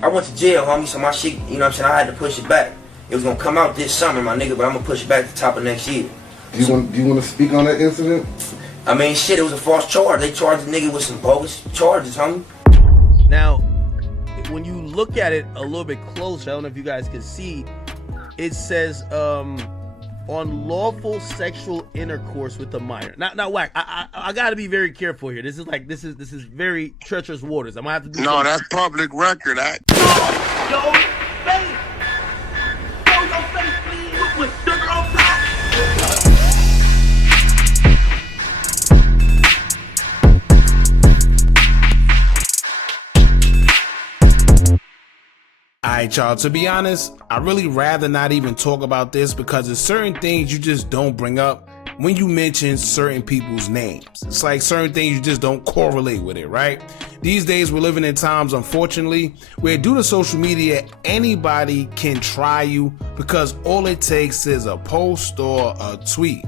I went to jail, homie, so my shit, you know what I'm saying, I had to push it back. It was gonna come out this summer, my nigga, but I'm gonna push it back to the top of next year. Do you want to speak on that incident? I mean, shit, it was a false charge. They charged the nigga with some bogus charges, homie. Now, when you look at it a little bit closer, I don't know if you guys can see, it says unlawful sexual intercourse with a minor. Now, Wack, I gotta be very careful here. This is very treacherous waters. I'm gonna have to do. No, that's public record. Yo, face! Yo, your face, please, with sugar on top! Alright y'all, to be honest, I'd really rather not even talk about this because there's certain things you just don't bring up when you mention certain people's names. It's like certain things you just don't correlate with it, right? These days we're living in times, unfortunately, where due to social media, anybody can try you because all it takes is a post or a tweet.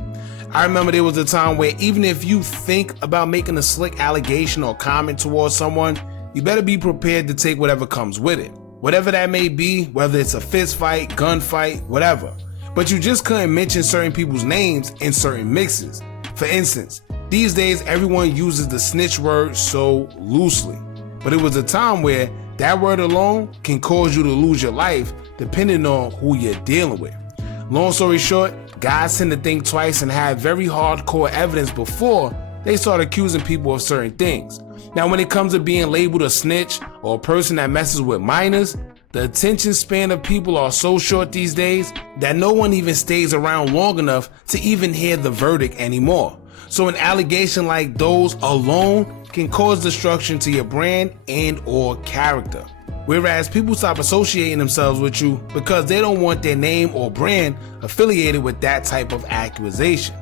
I remember there was a time where even if you think about making a slick allegation or comment towards someone, you better be prepared to take whatever comes with it. Whatever that may be, whether it's a fist fight, gunfight, whatever. But you just couldn't mention certain people's names in certain mixes. For instance, these days everyone uses the snitch word so loosely. But it was a time where that word alone can cause you to lose your life depending on who you're dealing with. Long story short, guys tend to think twice and have very hardcore evidence before they start accusing people of certain things. Now, when it comes to being labeled a snitch or a person that messes with minors, the attention span of people are so short these days that no one even stays around long enough to even hear the verdict anymore. So an allegation like those alone can cause destruction to your brand and or character. Whereas people stop associating themselves with you because they don't want their name or brand affiliated with that type of accusation.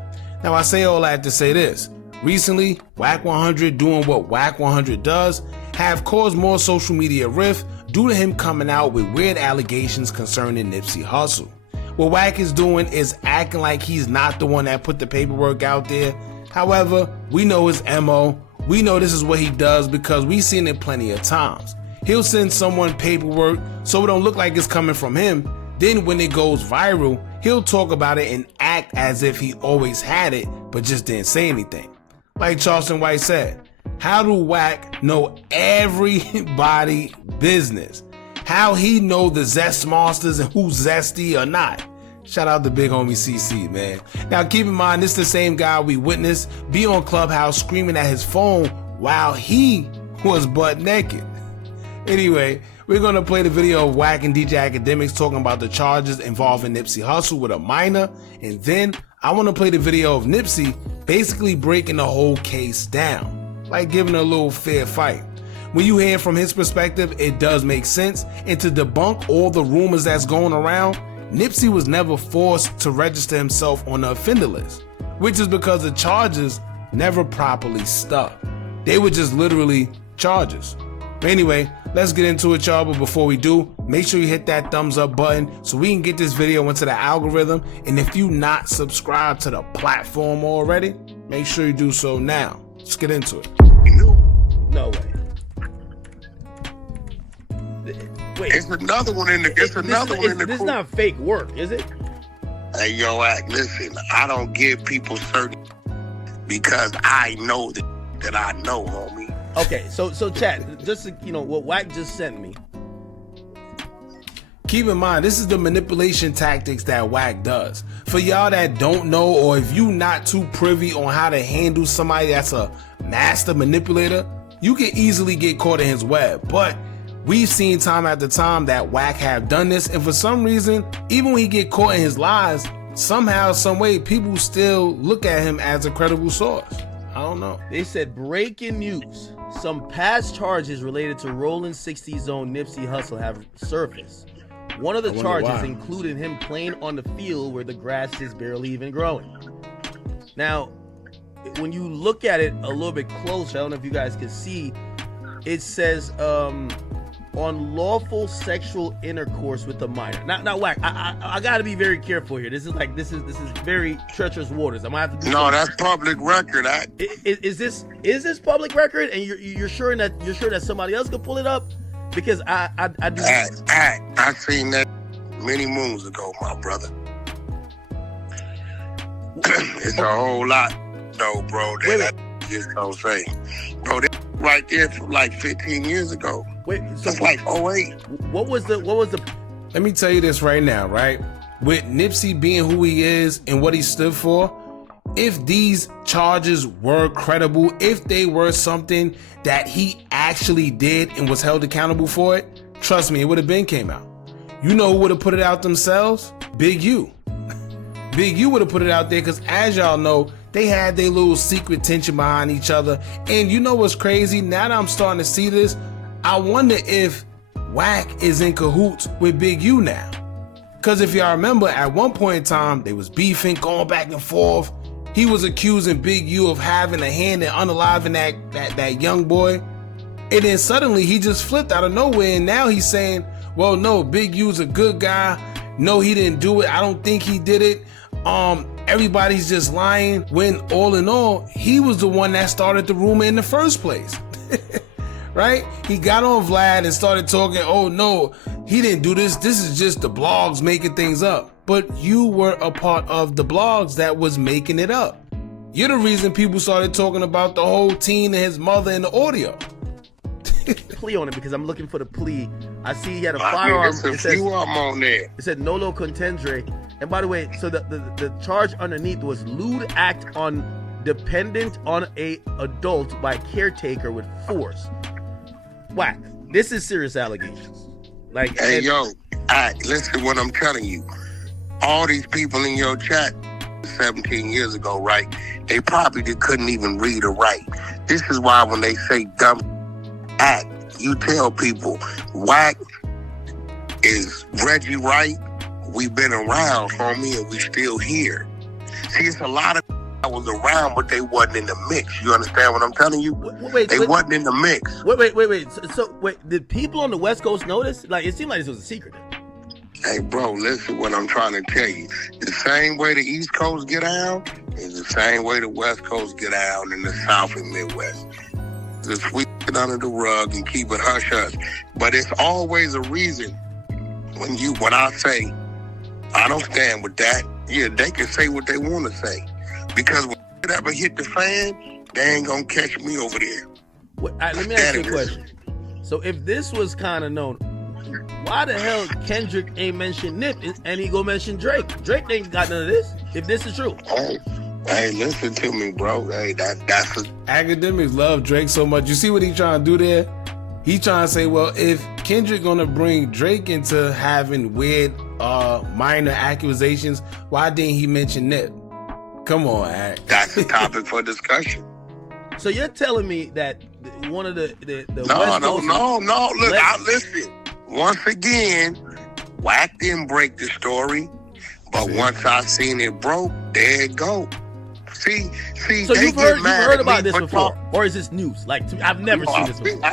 Now, I say all that to say this. Recently, Wack100 doing what Wack100 does have caused more social media rift due to him coming out with weird allegations concerning Nipsey Hussle. What Wack is doing is acting like he's not the one that put the paperwork out there. However, we know his MO. We know this is what he does because we've seen it plenty of times. He'll send someone paperwork so it don't look like it's coming from him. Then when it goes viral, he'll talk about it and act as if he always had it, but just didn't say anything. Like Charleston White said, how do Wack know everybody business? How he know the Zest Monsters and who's zesty or not? Shout out to big homie CC, man. Now keep in mind, this is the same guy we witnessed be on Clubhouse screaming at his phone while he was butt naked. Anyway, we're gonna play the video of Wack and DJ Akademiks talking about the charges involving Nipsey Hussle with a minor, and then I wanna play the video of Nipsey basically breaking the whole case down, like giving a little fair fight. When you hear from his perspective, it does make sense, and to debunk all the rumors that's going around, Nipsey was never forced to register himself on the offender list, which is because the charges never properly stuck. They were just literally charges. But anyway, let's get into it, y'all. But before we do, make sure you hit that thumbs up button so we can get this video into the algorithm. And if you not subscribed to the platform already, make sure you do so now. Let's get into it. No way. Wait, It's another one in the. It's another one in the. This is not fake work, is it? Hey, yo, Wack, listen. I don't give people certain because I know that I know, homie. Okay, so chat, just so, you know what Wack just sent me. Keep in mind, this is the manipulation tactics that Wack does. For y'all that don't know, or if you not too privy on how to handle somebody that's a master manipulator, you can easily get caught in his web. But we've seen time after time that Wack have done this, and for some reason, even when he get caught in his lies, somehow, some way, people still look at him as a credible source. I don't know. They said breaking news. Some past charges related to Rolling 60s own Nipsey Hussle have surfaced. One of the charges included him playing on the field where the grass is barely even growing. Now, when you look at it a little bit closer, I don't know if you guys can see, it says unlawful sexual intercourse with a minor. Now, Wack, I gotta be very careful here. This is very treacherous waters. I'm gonna have to do No, that's public record. Is this public record? And you're sure that somebody else could pull it up? Because I do. I seen that many moons ago, my brother. It's a whole lot, though, bro. That I just don't say, bro. That right there from like 15 years ago. Wait, so it's like 08. What was the? Let me tell you this right now, right? With Nipsey being who he is and what he stood for, if these charges were credible, if they were something that he actually did and was held accountable for it, trust me, it would have been came out. You know who would have put it out themselves? Big U. Big U would have put it out there because, as y'all know, they had their little secret tension behind each other. And you know what's crazy? Now that I'm starting to see this, I wonder if Wack is in cahoots with Big U now. Because if y'all remember, at one point in time, they was beefing, going back and forth. He was accusing Big U of having a hand in unaliving that young boy. And then suddenly he just flipped out of nowhere. And now he's saying, well, no, Big U's a good guy. No, he didn't do it. I don't think he did it. Everybody's just lying. When all in all, he was the one that started the rumor in the first place. Right? He got on Vlad and started talking, oh no, he didn't do this. This is just the blogs making things up. But you were a part of the blogs that was making it up. You're the reason people started talking about the whole teen and his mother in the audio. Plea on it, because I'm looking for the plea. I see he had a firearm. It says, on there. It said nolo contendere. And by the way, so the charge underneath was lewd act on dependent on a adult by caretaker with force. Wack, this is serious allegations. Like, hey, yo, listen what I'm telling you. All these people in your chat 17 years ago, right? They probably couldn't even read or write. This is why when they say dumb act, you tell people, Wack is Reggie Wright. We've been around, homie, and we still here. See, it's a lot of that was around, but they wasn't in the mix. You understand what I'm telling you? They wasn't in the mix. Wait. So did people on the West Coast know this? Like, it seemed like this was a secret. Hey, bro, listen what I'm trying to tell you. The same way the East Coast get down is the same way the West Coast get down in the South and Midwest. Just sweep it under the rug and keep it hush-hush. But it's always a reason when I say, I don't stand with that. Yeah, they can say what they want to say. Because when it ever hit the fan, they ain't going to catch me over there. Let me ask you a question. So if this was kind of known, why the hell Kendrick ain't mentioned Nip and he go mention Drake? Drake ain't got none of this, if this is true. Hey, listen to me, bro. Hey, that's Akademiks love Drake so much. You see what he trying to do there? He trying to say, well, if Kendrick gonna bring Drake into having weird minor accusations, why didn't he mention Nip? Come on, Ak. That's a topic for discussion. So you're telling me that one of the No. Look, listen. Once again, Wack didn't break the story, but once I seen it broke, there it go. See. So you've heard about this before, or is this news? Like, I've never seen this before.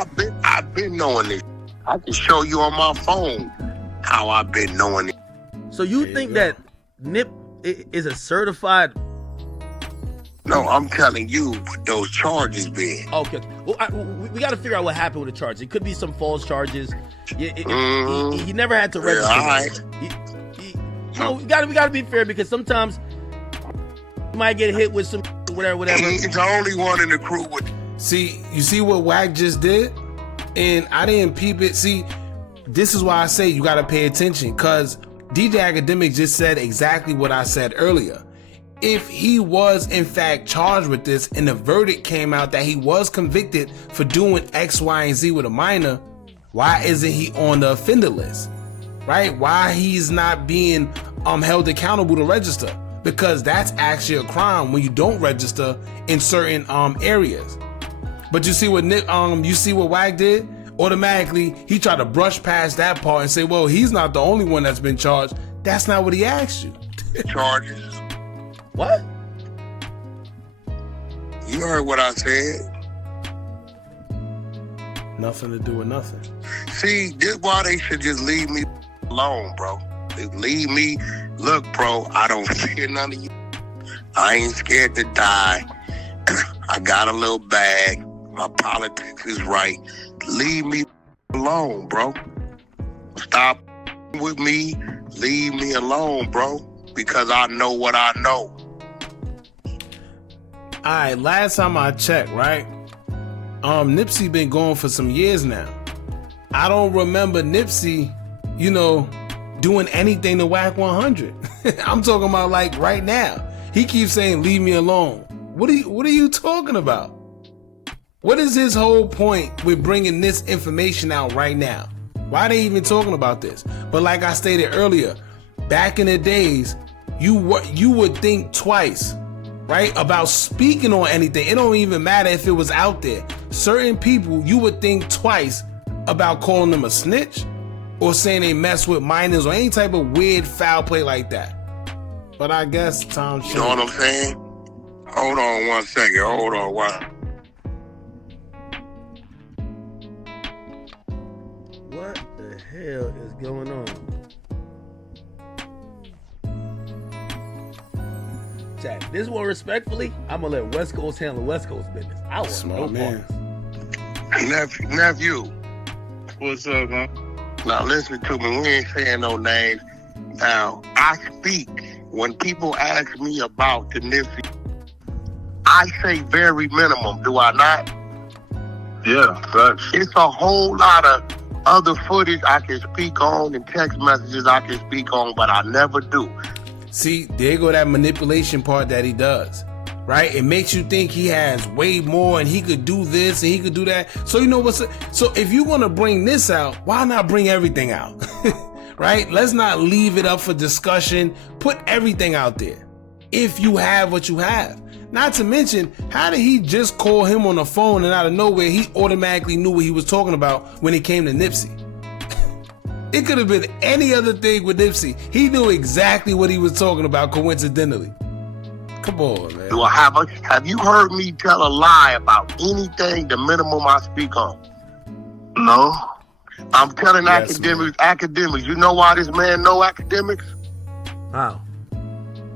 I've been knowing this. I can show you on my phone how I've been knowing it. So you think that Nip is a certified? No, I'm telling you what those charges been. Okay. Well, we got to figure out what happened with the charges. It could be some false charges. He never had to register. Yeah, all right. We got to be fair, because sometimes you might get hit with some whatever. He's the only one in the crew with. See, you see what Wack just did? And I didn't peep it. See, this is why I say you got to pay attention, because DJ Akademiks just said exactly what I said earlier. If he was in fact charged with this and the verdict came out that he was convicted for doing X, Y, and Z with a minor, why isn't he on the offender list? Right? Why he's not being held accountable to register? Because that's actually a crime when you don't register in certain areas. But you see what Wack did? Automatically, he tried to brush past that part and say, well, he's not the only one that's been charged. That's not what he asked you. Charges. What? You heard what I said. Nothing to do with nothing. See, this is why they should just leave me alone, bro. Just leave me. Look, bro, I don't fear none of you. I ain't scared to die. I got a little bag. My politics is right. Leave me alone, bro. Stop with me. Leave me alone, bro. Because I know what I know. Alright, last time I checked, right? Nipsey been going for some years now. I don't remember Nipsey, doing anything to Wack100. I'm talking about like right now. He keeps saying, leave me alone. What are you talking about? What is his whole point with bringing this information out right now? Why are they even talking about this? But like I stated earlier, back in the days, you would think twice, right, about speaking on anything. It don't even matter if it was out there. Certain people, you would think twice about calling them a snitch or saying they mess with minors or any type of weird foul play like that. But I guess Tom, you know what I'm saying? Hold on one second. Hold on one. What the hell is going on? Chat, this one respectfully, I'm gonna let West Coast handle West Coast business. I want smart man. Nephew. What's up, man? Now listen to me. We ain't saying no names. Now, I speak. When people ask me about the Nipsey, I say very minimum, do I not? Yeah, facts. It's a whole lot of other footage I can speak on and text messages I can speak on, but I never do. See, there go that manipulation part that he does, right? It makes you think he has way more and he could do this and he could do that. So you know what's so if you're gonna bring this out, why not bring everything out? Right? Let's not leave it up for discussion. Put everything out there. If you have what you have. Not to mention, how did he just call him on the phone and out of nowhere he automatically knew what he was talking about when it came to Nipsey? It could have been any other thing with Nipsey. He knew exactly what he was talking about coincidentally. Come on, man. Have you heard me tell a lie about anything the minimum I speak on? No. I'm telling Yes, academics. You know why this man know academics? How?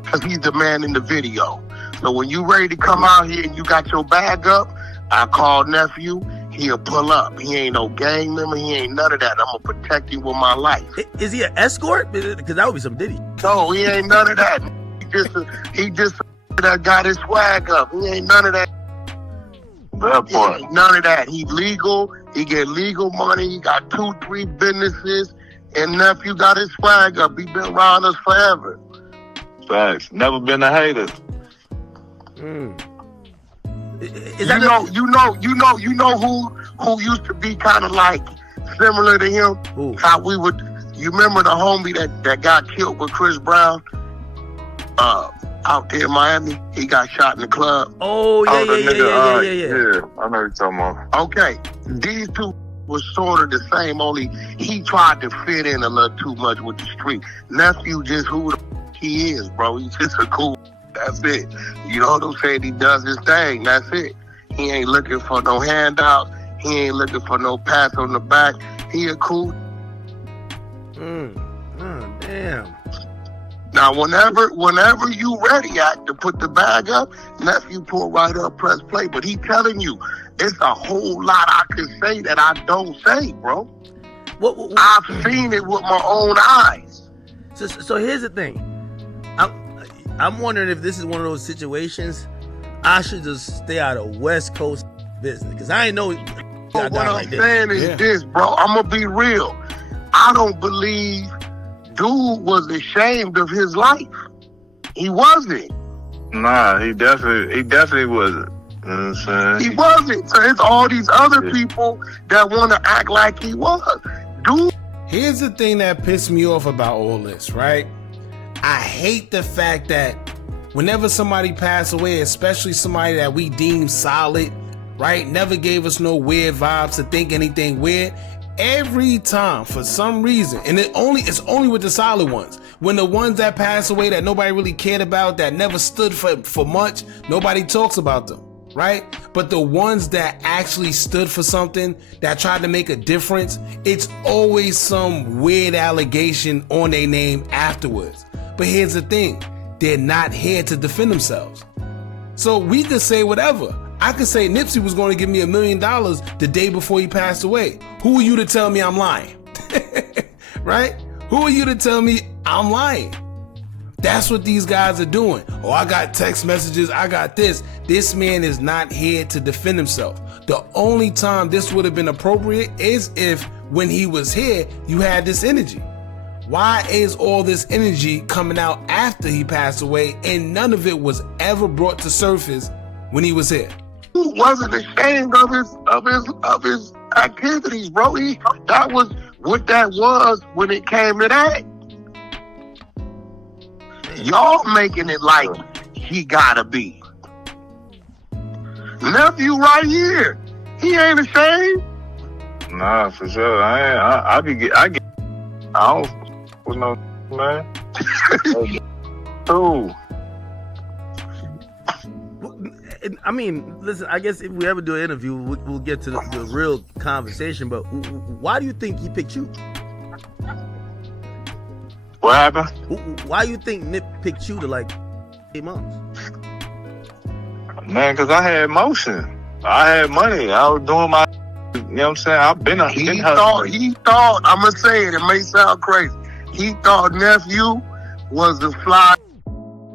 Because he's the man in the video. So when you ready to come out here and you got your bag up, I call nephew, he'll pull up. He ain't no gang member, he ain't none of that. I'm going to protect him with my life. Is he an escort? Because that would be some Diddy. No, he ain't none of that. He just that got his swag up. He ain't none of that. That part. None of that. He legal. He get legal money. He got 2-3 businesses. And nephew got his swag up. He been around us forever. Facts. Never been a hater. You know who used to be kind of like similar to him? Who? How we would. You remember the homie that got killed with Chris Brown? Out there in Miami, he got shot in the club. Oh, yeah. I know what you're talking about. Okay, these two was sort of the same, only he tried to fit in a little too much with the street. Nephew just who the he is, bro. He's just a cool. That's it. You know what I'm saying? He does his thing. That's it. He ain't looking for no handouts. He ain't looking for no pat on the back. He a cool. Damn. Now, whenever you ready to put the bag up, nephew pull right up, press play. But he telling you, it's a whole lot I can say that I don't say, bro. What? I've seen it with my own eyes. So here's the thing. I'm wondering if this is one of those situations I should just stay out of West Coast business, because I ain't know. But what I'm saying is this, bro. I'm gonna be real. I don't believe dude was ashamed of his life. He wasn't. Nah, he definitely wasn't. You know what I'm saying? He wasn't. So it's all these other people that want to act like he was. Dude. Here's the thing that pissed me off about all this, right? I hate the fact that whenever somebody pass away, especially somebody that we deem solid, right, never gave us no weird vibes to think anything weird, every time for some reason, and it's only with the solid ones, when the ones that pass away that nobody really cared about, that never stood for much, nobody talks about them, right? But the ones that actually stood for something, that tried to make a difference, it's always some weird allegation on their name afterwards. But here's the thing, they're not here to defend themselves. So we could say whatever. I could say Nipsey was going to give me $1 million the day before he passed away. Who are you to tell me I'm lying? Right? Who are you to tell me I'm lying? That's what these guys are doing. Oh, I got text messages. I got this. This man is not here to defend himself. The only time this would have been appropriate is if when he was here, you had this energy. Why is all this energy coming out after he passed away and none of it was ever brought to surface when he was here? He wasn't ashamed of his activities, bro. That was what that was when it came to that. Y'all making it like he gotta be. Nephew right here. He ain't ashamed. Nah, for sure. I don't with no man. Ooh. I mean, listen, I guess if we ever do an interview, we'll get to the real conversation, but why do you think he picked you? What happened? Why do you think Nip picked you to like 8 months? Man, because I had motion. I had money. I was doing my, you know what I'm saying? I've been He thought, I'm going to say it may sound crazy. He thought Nephew was the fly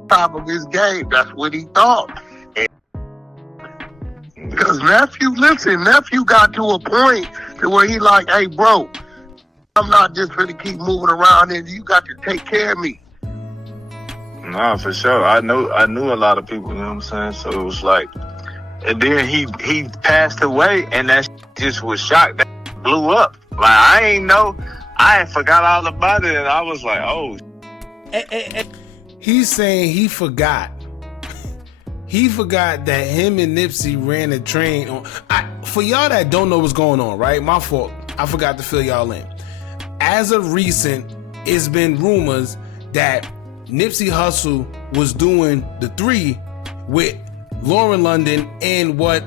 top of his game. That's what he thought. Because Nephew got to a point to where he like, hey, bro, I'm not just going to keep moving around and you got to take care of me. Nah, for sure. I knew a lot of people, you know what I'm saying? So it was like, and then he passed away and that just was shocked. That blew up. Like, I ain't know. I had forgot all about it and I was like, oh. He's saying he forgot. He forgot that him and Nipsey ran a train on. For y'all that don't know what's going on, right? My fault. I forgot to fill y'all in. As of recent, it's been rumors that Nipsey Hussle was doing the 3 with Lauren London, and what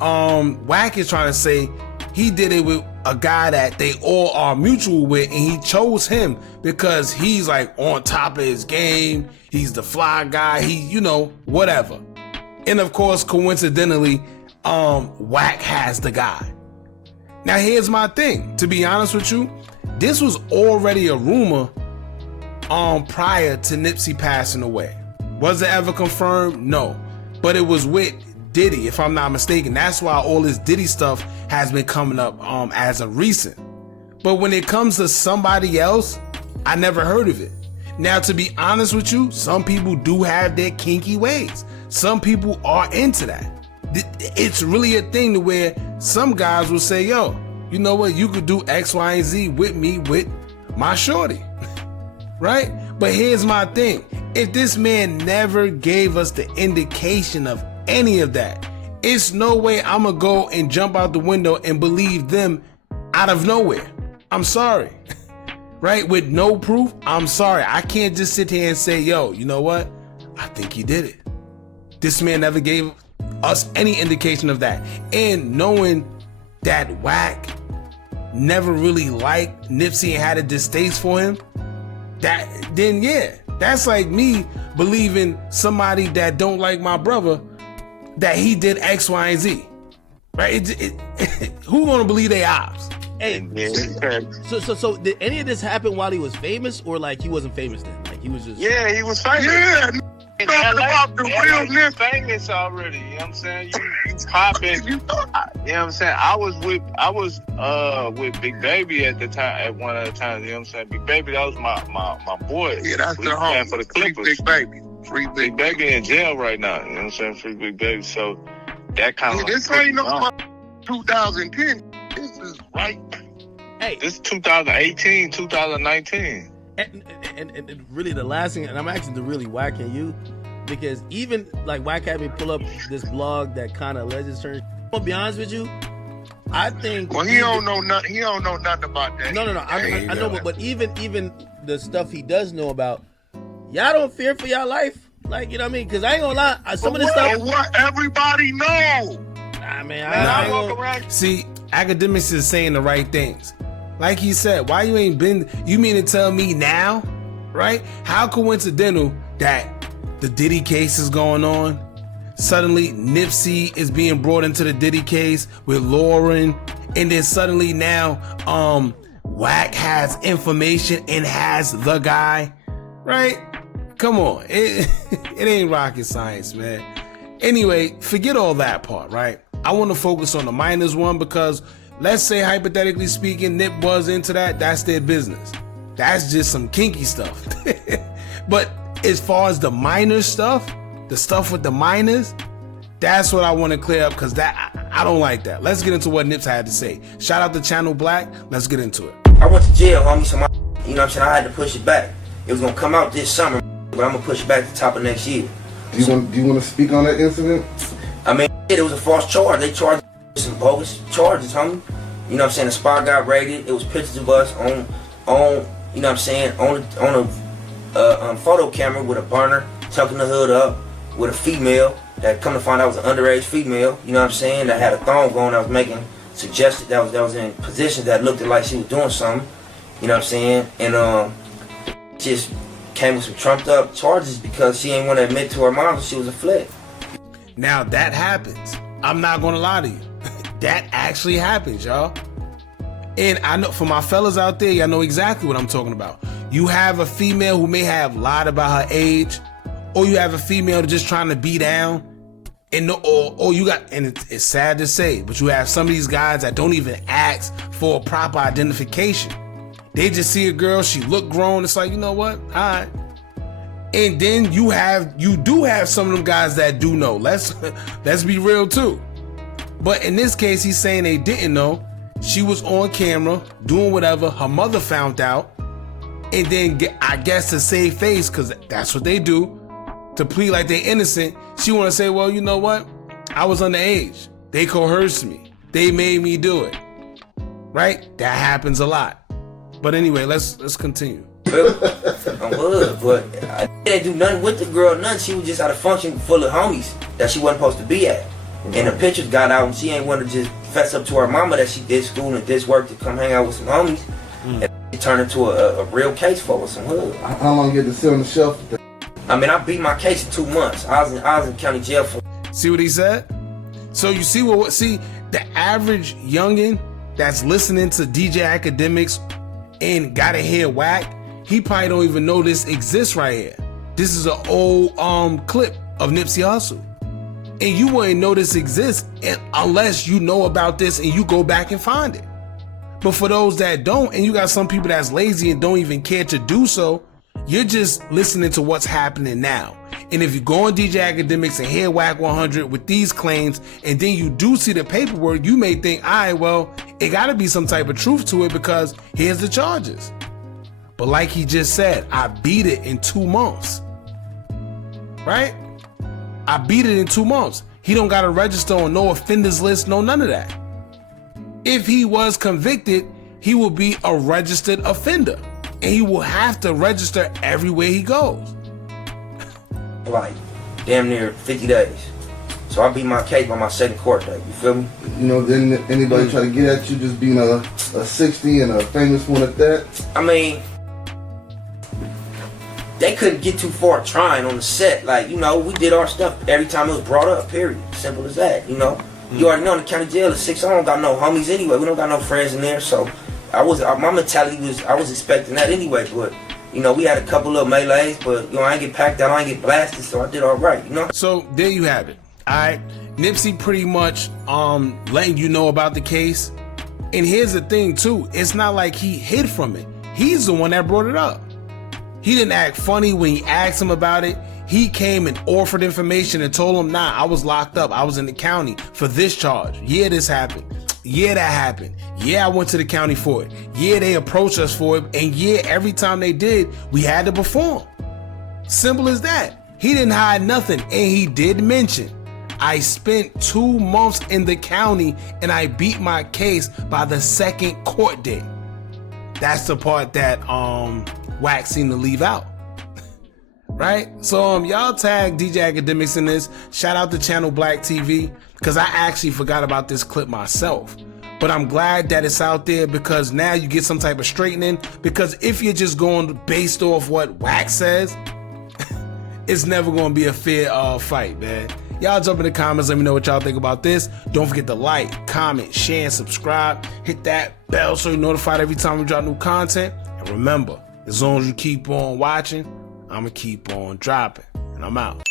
Wack is trying to say, he did it with a guy that they all are mutual with, and he chose him because he's like on top of his game. He's the fly guy. He, you know, whatever. And of course, coincidentally, Wack has the guy. Now, here's my thing. To be honest with you, this was already a rumor prior to Nipsey passing away. Was it ever confirmed? No. But it was with Diddy, if I'm not mistaken. That's why all this Diddy stuff has been coming up as of recent. But when it comes to somebody else, I never heard of it. Now, to be honest with you, some people do have their kinky ways. Some people are into that. It's really a thing to where some guys will say, yo, you know what? You could do X, Y, and Z with me, with my shorty. Right? But here's my thing. If this man never gave us the indication of any of that, it's no way I'm going to go and jump out the window and believe them out of nowhere. I'm sorry. Right? With no proof, I'm sorry. I can't just sit here and say, yo, you know what? I think he did it. This man never gave us any indication of that. And knowing that Wack never really liked Nipsey and had a distaste for him, then yeah, that's like me believing somebody that don't like my brother that he did X, Y, and Z. Right? Who gonna believe they ops? Hey, so did any of this happen while he was famous, or like he wasn't famous then? Like he was just Yeah, he was famous. Yeah, About the realness. Famous already, you know what I'm saying? You popping. You know what I'm saying? I was with Big Baby at the time, at one of the times, you know what I'm saying? Big Baby, that was my boy. Yeah, that's we the home for the Clippers. Big Baby. Free Big Baby in jail right now, you know what I'm saying? Free Big Baby. So that kind of this ain't no 2010. This is right. Hey, this is 2018, 2019. And really the last thing, and I'm asking to really Wack and you, because even like Wack had me pull up this blog that kind of alleges certain. I'll be honest with you, I think. Well, he don't know nothing. He don't know nothing about that. No. I know, but even the stuff he does know about, y'all don't fear for y'all life, like, you know what I mean? Because I ain't gonna lie, some of this stuff. What everybody know. Nah, man, I walk around. See, Akademiks is saying the right things. Like he said, why you ain't been, you mean to tell me now, right? How coincidental that the Diddy case is going on, Suddenly, Nipsey is being brought into the Diddy case with Lauren. And then suddenly now, Wack has information and has the guy, right? Come on, it ain't rocket science, man. Anyway, forget all that part, right? I want to focus on the minors one because let's say, hypothetically speaking, Nip was into that. That's their business. That's just some kinky stuff. But as far as the minor stuff, the stuff with the minors, that's what I want to clear up because that I don't like that. Let's get into what Nips had to say. Shout out to Channel Black. Let's get into it. I went to jail, homie, so you know what I'm saying, I had to push it back. It was gonna come out this summer, but I'm gonna push it back to the top of next year. Do you want to speak on that incident? I mean, it was a false charge. They charged some bogus charges, homie. You know what I'm saying? The spot got raided. It was pictures of us on you know what I'm saying, on a photo camera with a burner, tucking the hood up with a female that come to find out was an underage female. You know what I'm saying? That had a thong going. That was making suggested that was in positions that looked like she was doing something. You know what I'm saying? And just came with some trumped up charges because she ain't want to admit to her mom that she was a flick. Now that happens. I'm not gonna lie to you. That actually happens, y'all. And I know for my fellas out there, y'all know exactly what I'm talking about. You have a female who may have lied about her age, or you have a female just trying to be down, and or you got, and it's sad to say, but you have some of these guys that don't even ask for a proper identification. They just see a girl, she look grown, it's like, you know what, all right. And then you do have some of them guys that do know. Let's be real too. But in this case, he's saying they didn't know. She was on camera doing whatever. Her mother found out, and then I guess to save face, because that's what they do, to plead like they're innocent. She want to say, well, you know what? I was underage. They coerced me. They made me do it. Right? That happens a lot. But anyway, let's continue. But I didn't do nothing with the girl, nothing. She was just at a function full of homies that she wasn't supposed to be at. And the pictures got out, and she ain't want to just fess up to her mama that she did school and did work to come hang out with some homies. And it turned into a real case for us, some hood. How long you had to sit on the shelf? I mean, I beat my case in 2 months. I was in county jail for. See what he said? So you see see the average youngin that's listening to DJ Akademiks and gotta hear Wack, he probably don't even know this exists right here. This is an old clip of Nipsey Hussle. And you wouldn't know this exists unless you know about this and you go back and find it. But for those that don't, and you got some people that's lazy and don't even care to do so, you're just listening to what's happening now. And if you go on DJ Akademiks and hear Wack100 with these claims, and then you do see the paperwork, you may think, all right, well, it gotta be some type of truth to it because here's the charges. But like he just said, I beat it in 2 months. Right? I beat it in 2 months. He don't got to register on no offenders list, no none of that. If he was convicted, he will be a registered offender. And he will have to register everywhere he goes. Like, damn near 50 days. So I beat my case by my second court date, you feel me? You know, didn't anybody try to get at you just being a 60 and a famous one at that? I mean, they couldn't get too far trying on the set. Like, you know, we did our stuff every time it was brought up, period. Simple as that, you know? You already know in the county jail at 6, I don't got no homies anyway. We don't got no friends in there, so my mentality was, I was expecting that anyway, but, you know, we had a couple of melees, but, you know, I ain't get packed out, I ain't get blasted, so I did all right, you know? So, there you have it, all right? Nipsey pretty much letting you know about the case. And here's the thing, too. It's not like he hid from it. He's the one that brought it up. He didn't act funny when he asked him about it. He came and offered information and told him, nah, I was locked up. I was in the county for this charge. Yeah, this happened. Yeah, that happened. Yeah, I went to the county for it. Yeah, they approached us for it. And yeah, every time they did, we had to perform. Simple as that. He didn't hide nothing. And he did mention, I spent 2 months in the county and I beat my case by the second court date. That's the part that Wack seemed to leave out. Right? So y'all tag DJ Akademiks in this. Shout out to Channel Black TV, because I actually forgot about this clip myself. But I'm glad that it's out there, because now you get some type of straightening. Because if you're just going based off what Wack says, it's never going to be a fair fight, man. Y'all jump in the comments, let me know what y'all think about this. Don't forget to like, comment, share, and subscribe. Hit that bell so you're notified every time we drop new content. And remember, as long as you keep on watching, I'ma keep on dropping. And I'm out.